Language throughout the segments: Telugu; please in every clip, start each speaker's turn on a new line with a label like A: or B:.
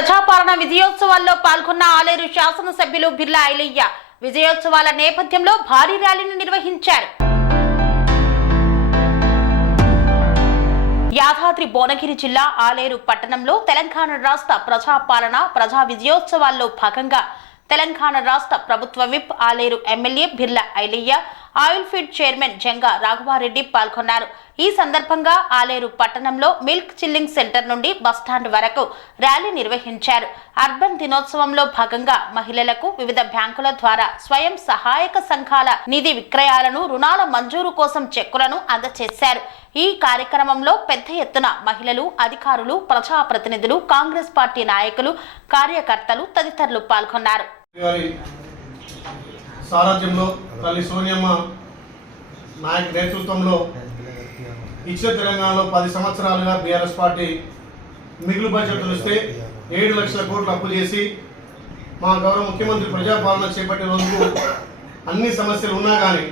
A: ప్రజాపాలన విజయోత్సవాల్లో పాల్గొన్న ఆలేరు శాసనసభ్యులు బిర్లా ఐలయ్య విజయోత్సవాల నేపథ్యంలో భారీ ర్యాలీని నిర్వహించారు. యాదాద్రి భువనగిరి జిల్లా ఆలేరు పట్టణంలో తెలంగాణ రాష్ట్ర ప్రజాపాలన ప్రజా విజయోత్సవాల్లో భాగంగా తెలంగాణ రాష్ట్ర ప్రభుత్వ whip Aler MLA Birla Ailaiah oil fed chairman Janga Raghavareddy పాల్గొన్నారు. ఈ సందర్భంగా ఆలేరు పట్టణంలో మిల్క్ చిల్లింగ్ సెంటర్ నుండి బస్టాండ్ వరకు ర్యాలీ నిర్వహించారు. అర్బన్ దినోత్సవంలో భాగంగా మహిళలకు వివిధ బ్యాంకుల ద్వారా స్వయం సహాయక సంఘాల నిధి విక్రయాలను రుణాల మంజూరు కోసం చెక్కులను అందజేశారు. ఈ కార్యక్రమంలో పెద్ద ఎత్తున మహిళలు అధికారులు ప్రజాప్రతినిధులు కాంగ్రెస్ పార్టీ నాయకులు కార్యకర్తలు తదితరులు పాల్గొన్నారు.
B: సారథ్యంలో తల్లి సోనియమ్మ నాయక్ నేతృత్వంలో ఇచ్చిన తెలంగాణలో పది సంవత్సరాలుగా బీఆర్ఎస్ పార్టీ మిగులు బడ్జెట్ ఇస్తే ఏడు లక్షల కోట్లు అప్పు చేసి మా గౌరవ ముఖ్యమంత్రి ప్రజాపాలన చేపట్టే రోజుకు అన్ని సమస్యలు ఉన్నా కానీ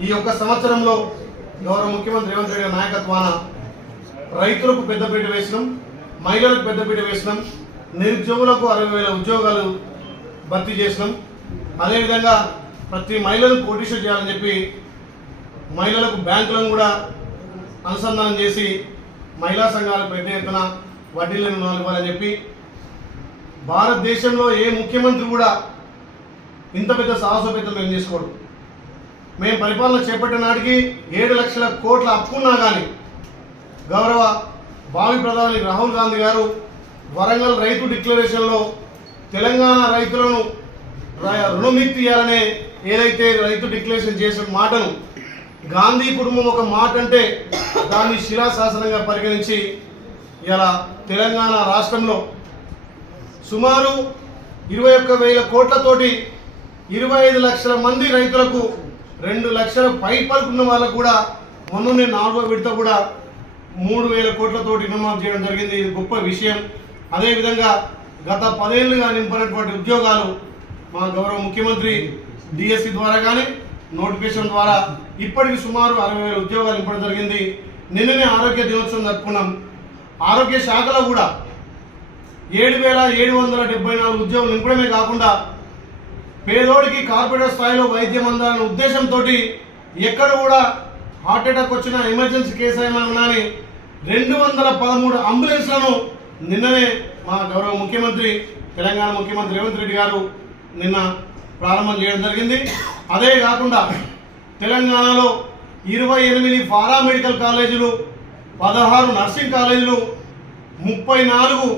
B: ఈ యొక్క సంవత్సరంలో గౌరవ ముఖ్యమంత్రి రేవంత్ రెడ్డి నాయకత్వాన రైతులకు పెద్దపీట వేసినాం మహిళలకు పెద్దపీట వేసినాం నిరుద్యోగులకు అరవై వేల ఉద్యోగాలు భర్తీ చేసినాం. అదేవిధంగా ప్రతి మహిళను కోటీశ్వర్ చేయాలని చెప్పి మహిళలకు బ్యాంకులను కూడా అనుసంధానం చేసి మహిళా సంఘాలు పెద్ద ఎత్తున వడ్డీలను రుణాలు ఇవ్వాలని చెప్పి భారతదేశంలో ఏ ముఖ్యమంత్రి కూడా ఇంత పెద్ద సాహసోపేతలు ఏం చేసుకోడు. మేము పరిపాలన చేపట్టిన నాటికి ఏడు లక్షల కోట్ల అప్పున్నా కానీ గౌరవ భావి ప్రధాని రాహుల్ గాంధీ గారు వరంగల్ రైతు డిక్లరేషన్లో తెలంగాణ రైతులను ర- రుణముక్తి ఇవ్వాలనే ఏదైతే రైతు డిక్లరేషన్ చేసిన మాటను గాంధీ కుటుంబం ఒక మాట అంటే దాన్ని శిలాశాసనంగా పరిగణించి ఇలా తెలంగాణ రాష్ట్రంలో సుమారు ఇరవై ఒక్క వేల కోట్లతోటి ఇరవై ఐదు లక్షల మంది రైతులకు రెండు లక్షల పై పలుకున్న వాళ్ళకు కూడా మొన్ననే నాలుగో విడత కూడా మూడు వేల కోట్లతోటి రుణమాఫీ చేయడం జరిగింది. ఇది గొప్ప విషయం. అదేవిధంగా గత పదేళ్ళుగా నింపినటువంటి ఉద్యోగాలు మా గౌరవ ముఖ్యమంత్రి డిఎస్సి ద్వారా కానీ నోటిఫికేషన్ ద్వారా ఇప్పటికి సుమారు అరవై వేల ఉద్యోగాలు ఇవ్వడం జరిగింది. నిన్ననే ఆరోగ్య దినోత్సవం జరుపుకున్నాం. ఆరోగ్య శాఖలో కూడా ఏడు వేల ఏడు వందల డెబ్బై నాలుగు ఉద్యోగులు నింపడమే కాకుండా పేదోడికి కార్పొరేట్ స్థాయిలో వైద్యం అందాలనే ఉద్దేశంతో ఎక్కడ కూడా హార్ట్ అటాక్ వచ్చిన ఎమర్జెన్సీ కేసు అయినా కానీ రెండు వందల పదమూడు అంబులెన్స్లను నిన్ననే మా గౌరవ ముఖ్యమంత్రి తెలంగాణ ముఖ్యమంత్రి రేవంత్ రెడ్డి గారు నిన్న ప్రారంభం చేయడం జరిగింది. అదే కాకుండా తెలంగాణలో ఇరవై ఎనిమిది పారామెడికల్ కాలేజీలు పదహారు నర్సింగ్ కాలేజీలు ముప్పై నాలుగు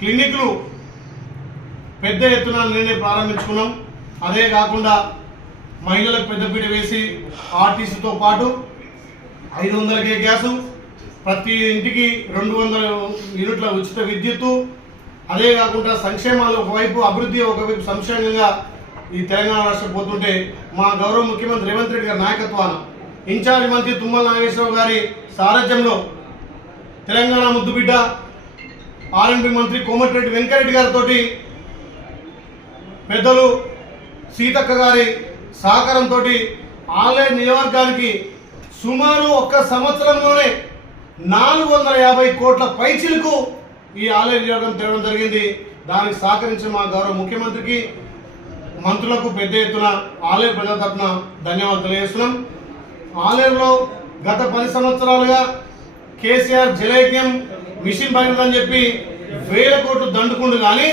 B: క్లినిక్లు పెద్ద ఎత్తున నిన్నే ప్రారంభించుకున్నాం. అదే కాకుండా మహిళలకు పెద్దపీట వేసి ఆర్టీసీతో పాటు ఐదు వందల కే గ్యాసు ప్రతి ఇంటికి రెండు వందల యూనిట్ల ఉచిత విద్యుత్తు. అదే కాకుండా సంక్షేమాలు ఒకవైపు అభివృద్ధి ఒకవైపు సంక్షేమంగా ఈ తెలంగాణ రాష్ట్రం పోతుంటే మా గౌరవ ముఖ్యమంత్రి రేవంత్ రెడ్డి గారి నాయకత్వాన ఇన్ఛార్జ్ మంత్రి తుమ్మల నాగేశ్వరరావు గారి సారథ్యంలో తెలంగాణ ముద్దుబిడ్డ ఆర్ఎండ్బి మంత్రి కోమటిరెడ్డి వెంకరెడ్డి గారితో పెద్దలు సీతక్క గారి సహకారంతో ఆలయ నియోజకవర్గానికి సుమారు ఒక్క సంవత్సరంలోనే నాలుగు వందల యాభై కోట్ల పైచిలకు ఈ ఆలయ నియోగం తేవడం జరిగింది. దానికి సహకరించిన మా గౌరవ ముఖ్యమంత్రికి మంత్రులకు పెద్ద ఎత్తున ఆలయ ప్రజల తరఫున ధన్యవాదాలు తెలియజేస్తున్నాం. ఆలయంలో గత పది సంవత్సరాలుగా కేసీఆర్ జలైక్యం మిషన్ పడిందని చెప్పి వేల కోట్లు దండుకుండు కానీ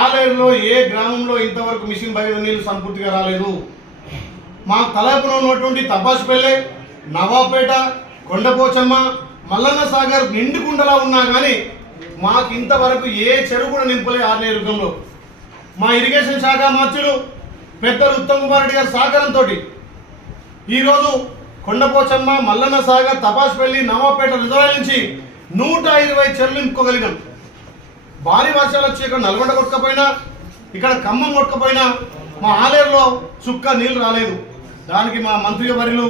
B: ఆలయంలో ఏ గ్రామంలో ఇంతవరకు మిషన్ భగీరథ నీళ్ళు సంపూర్తిగా రాలేదు. మా తలపున ఉన్నటువంటి తపాసుపల్లె నవాపేట కొండపోచమ్మ మల్లన్న సాగర్ నిండుకుండలా ఉన్నా కానీ మాకు ఇంతవరకు ఏ చెరువు కూడా నింపలే ఆర్నే యుగంలో. మా ఇరిగేషన్ శాఖ మంత్రులు పెద్దలు ఉత్తమ్ కుమార్ రెడ్డి గారి సహకారంతో ఈరోజు కొండపోచమ్మ మల్లన్న సాగర్ తపాసుపల్లి నవాపేట రిజర్వాయర్ నుంచి నూట ఇరవై చెరువులు నింపుకోగలిగాం. భారీ వర్షాలు వచ్చి ఇక్కడ నల్గొండ కొట్టకపోయినా ఇక్కడ ఖమ్మం కొట్టకపోయినా మా ఆలేరులో చుక్క నీళ్ళు రాలేదు. దానికి మా మంత్రి వర్యులు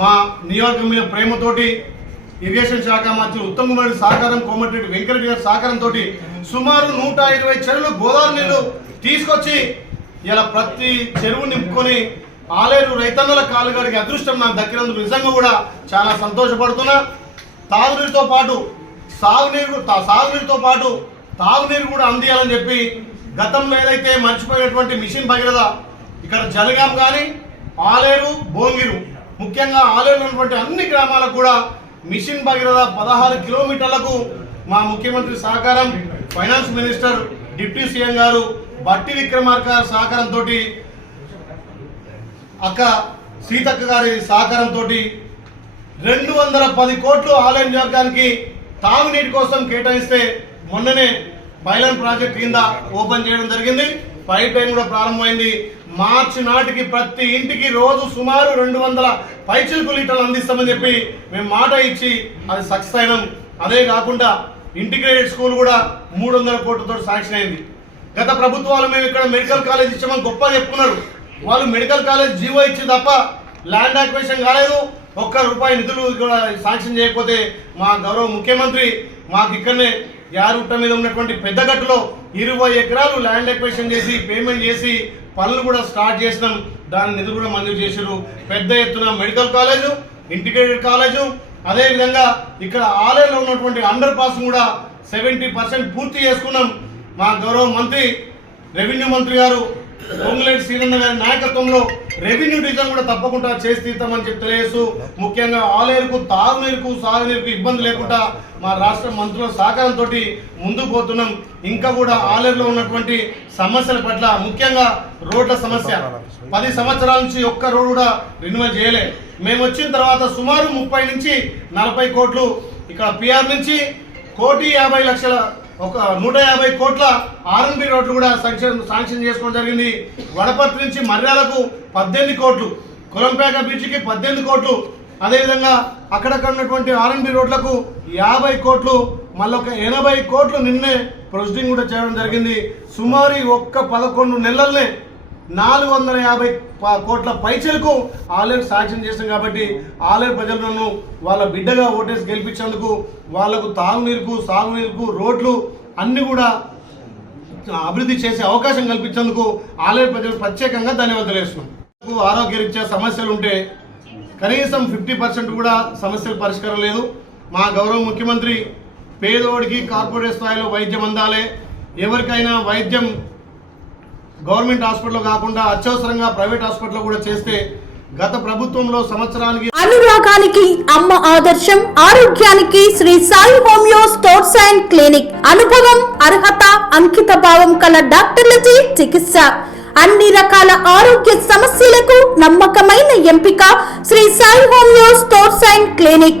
B: మా నియోజకం మీద ప్రేమతోటి ఇరిగేషన్ శాఖ మంత్రి ఉత్తమ్ కుమార్ సహకారం కోమటిరెడ్డి వెంకరెడ్డి గారి సహకారంతో సుమారు నూట ఇరవై చెరువులు గోదావరి నీళ్ళు తీసుకొచ్చి ఇలా ప్రతి చెరువు నింపుకొని ఆలేరు రైతన్నుల కాలుగడికి అదృష్టం నాకు దక్కినందుకు నిజంగా కూడా చాలా సంతోషపడుతున్నా. తాగునీరుతో పాటు సాగునీరు తా- సాగునీరుతో పాటు తాగునీరు కూడా అందియాలని చెప్పి గతంలో ఏదైతే మర్చిపోయినటువంటి మిషన్ భగీరథ ఇక్కడ జనగాం కానీ ఆలేరు భోంగిరు ముఖ్యంగా ఆలేరు ఉన్నటువంటి అన్ని గ్రామాలకు కూడా మిషన్ భగీరథ పదహారు కిలోమీటర్లకు మా ముఖ్యమంత్రి సహకారం ఫైనాన్స్ మినిస్టర్ డిప్యూటీ సీఎం గారు బట్టి విక్రమార్క సహకారంతో అక్క సీతక్క గారి సహకారంతో రెండు వందల పది కోట్లు ఆలయ నియోజకానికి తాగునీటి కోసం కేటాయిస్తే మొన్ననే పైలన్ ప్రాజెక్ట్ కింద ఓపెన్ చేయడం జరిగింది. పైప్ లైన్ కూడా ప్రారంభమైంది. మార్చి నాటికి ప్రతి ఇంటికి రోజు సుమారు రెండు వందల పైచిలుకు లీటర్లు అందిస్తామని చెప్పి మేము మాట ఇచ్చి అది సక్సెస్ అయినాం. అదే కాకుండా ఇంటిగ్రేటెడ్ స్కూల్ కూడా మూడు వందల కోట్లతో శాంక్షన్ అయింది. గత ప్రభుత్వాలు మేము ఇక్కడ మెడికల్ కాలేజ్ ఇచ్చామని గొప్ప చెప్పుకున్నారు. వాళ్ళు మెడికల్ కాలేజ్ జీవో ఇచ్చి తప్ప ల్యాండ్ ఆక్యుపేషన్ కాలేదు. ఒక్క రూపాయి నిధులు కూడా శాంక్షన్ చేయకపోతే మా గౌరవ ముఖ్యమంత్రి మాకు ఇక్కడనే యారుట్ట మీద ఉన్నటువంటి పెద్దగట్టులో ఇరవై ఎకరాలు ల్యాండ్ ఎక్వేషన్ చేసి పేమెంట్ చేసి పనులు కూడా స్టార్ట్ చేసినాం. దాని నిధులు కూడా మంజూరు చేశారు పెద్ద ఎత్తున మెడికల్ కాలేజు ఇంటిగ్రేటెడ్ కాలేజు అదేవిధంగా ఇక్కడ ఆలయంలో ఉన్నటువంటి అండర్ పాస్ కూడా సెవెంటీ పర్సెంట్ పూర్తి చేసుకున్నాం. మా గౌరవ మంత్రి రెవెన్యూ మంత్రి గారు పొంగులేటి శ్రీరన్న గారి నాయకత్వంలో రెవెన్యూ డివిజన్ కూడా తప్పకుండా చేసి తీస్తామని చెప్పి తెలియజేస్తూ ముఖ్యంగా ఆలేరుకు తాగునీరుకు సాగునీరుకు ఇబ్బంది లేకుండా మా రాష్ట్ర మంత్రుల సహకారంతో ముందుకు పోతున్నాం. ఇంకా కూడా ఆలేరులో ఉన్నటువంటి సమస్యల పట్ల ముఖ్యంగా రోడ్ల సమస్య. పది సంవత్సరాల నుంచి ఒక్క రోడ్డు కూడా రెన్యువల్ చేయలే. మేము వచ్చిన తర్వాత సుమారు ముప్పై నుంచి నలభై కోట్లు ఇక్కడ పిఆర్ నుంచి కోటి యాభై లక్షల ఒక నూట యాభై కోట్ల ఆర్ఎన్బి రోడ్లు కూడా శాంక్షన్ శాంక్షన్ చేసుకోవడం జరిగింది. వడపర్తి నుంచి మర్యాలకు పద్దెనిమిది కోట్లు కొలంపేట బీచ్కి పద్దెనిమిది కోట్లు. అదేవిధంగా అక్కడక్కడ ఉన్నటువంటి ఆర్ఎన్బి రోడ్లకు యాభై కోట్లు మళ్ళీ ఒక ఎనభై కోట్లు నిన్నే ప్రొసీడింగ్ కూడా చేయడం జరిగింది. సుమారు ఒక్క పదకొండు నెలల్నే నాలుగు వందల యాభై కోట్ల పైచలకు ఆలయం సాక్ష్యం చేశాం కాబట్టి ఆలయ ప్రజలను వాళ్ళ బిడ్డగా ఓటేసి గెలిపించేందుకు వాళ్ళకు తాగునీరుకు సాగునీరుకు రోడ్లు అన్ని కూడా అభివృద్ధి చేసే అవకాశం కల్పించేందుకు ఆలయ ప్రజలు ప్రత్యేకంగా ధన్యవాదాలు ఆరోగ్య ఆరోగ్యరీత్యా సమస్యలు ఉంటే కనీసం ఫిఫ్టీ పర్సెంట్ కూడా సమస్యలు పరిష్కారం లేదు. మా గౌరవ ముఖ్యమంత్రి పేదోడికి కార్పొరేట్ స్థాయిలో వైద్యం అందాలి. ఎవరికైనా వైద్యం గవర్నమెంట్ హాస్పిటల్ కాకుండా అత్యవసరంగా ప్రైవేట్ హాస్పిటల్ కూడా చేస్తే గత ప్రభుత్వంలో సంవత్సరానికి
A: అనురాగానికి అమ్మ ఆదర్శం ఆరోగ్యానికి Sri Sai homeo stores and clinic. అనుభవం అర్హత అంకిత భావం కల డాక్టర్లచే చికిత్స. అన్ని రకాల ఆరోగ్య సమస్యలకు నమ్మకమైన ఎంపిక Sri Sai homeo stores and clinic.